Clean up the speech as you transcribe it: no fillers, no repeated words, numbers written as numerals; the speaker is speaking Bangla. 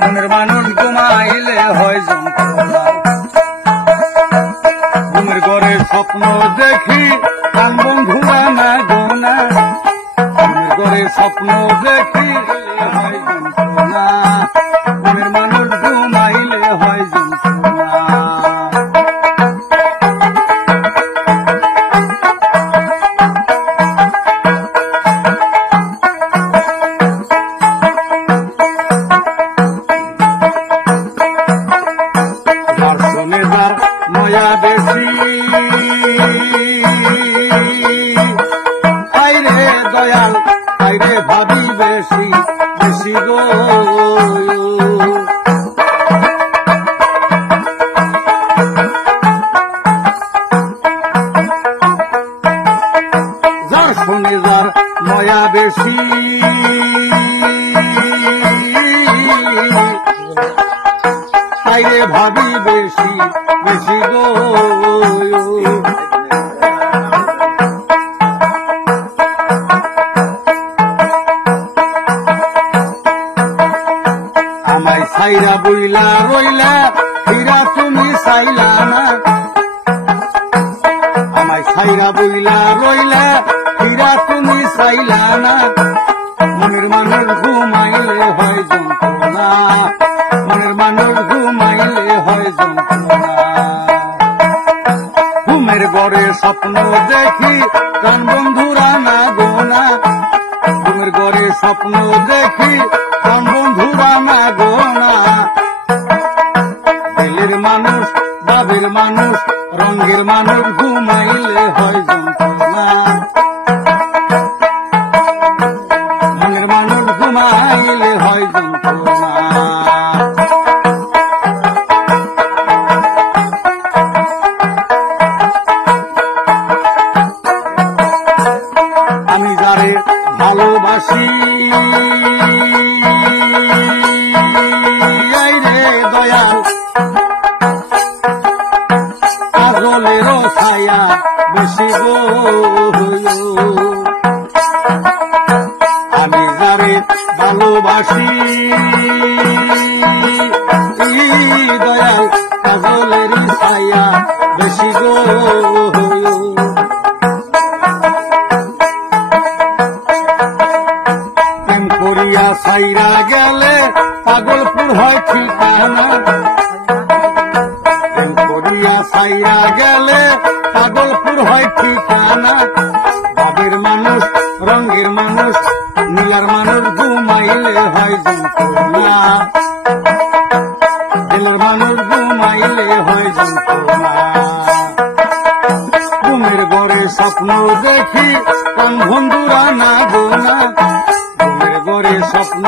ঘুমের মানুষ ঘুমাইলে হয় যন্ত্রণা। ঘুমের ঘরে স্বপ্ন দেখি কান বন্ধুরা না গোনা। ঘুমের ঘরে স্বপ্ন দেখি হয় যন্ত্রণা। ঘুমের মানুষ ঘুমাইলে হয় যন্ত্রণা। ময়া বেশি আইরে দয়াল আইরে ভাবি বেশি বেশি গো। যার শুনে যার ময়া বেশি আইরে ভাবি বেশি বেশি গো। আমায় ছাইরা বইলা রইলা ফিরা তুমি চাইলা না। আমায় ছাইরা বইলা রইলা ফিরা তুমি চাইলা না। মনের মানুষ ঘুমাইলে হয় যন্ত্রণা। মনের মানুষ ঘুমাইলে হয় যন্ত্রণা। ঘুমের ঘরে স্বপ্ন দেখি কান বন্ধুরা না গোনা। ঘুমের ঘরে স্বপ্ন দেখি কান বন্ধুরা না গোনা। দিলের মানুষ বাবের মানুষ রঙের মানুষ ঘুমাইলে হয় যন্ত্রণা। মনের মানুষ ঘুমাইলে হয় যন্ত্রণা। আমি যারে ভালোবাসি রে দয়াল কাজলেরও ছায়া বেশি গো। আমি যারে ভালোবাসি দয়াল কাজলের ছায়া বেশি গো। প্রেম করিয়া ছাইরা গেলে পাগলপুর হয় ঠিকানা। প্রেম করিয়া ছাইরা গেলে পাগলপুর হয় ঠিকানা। ভাবের মানুষ রঙের মানুষ নীলার মানুষ ঘুমাইলে হয় যন্ত্রণা। দিলের মানুষ ঘুমাইলে হয় যন্ত্রণা। ঘুমের ঘরে স্বপ্ন দেখি কান বন্ধুরা না গোনা। ঘুমের ঘরে স্বপ্ন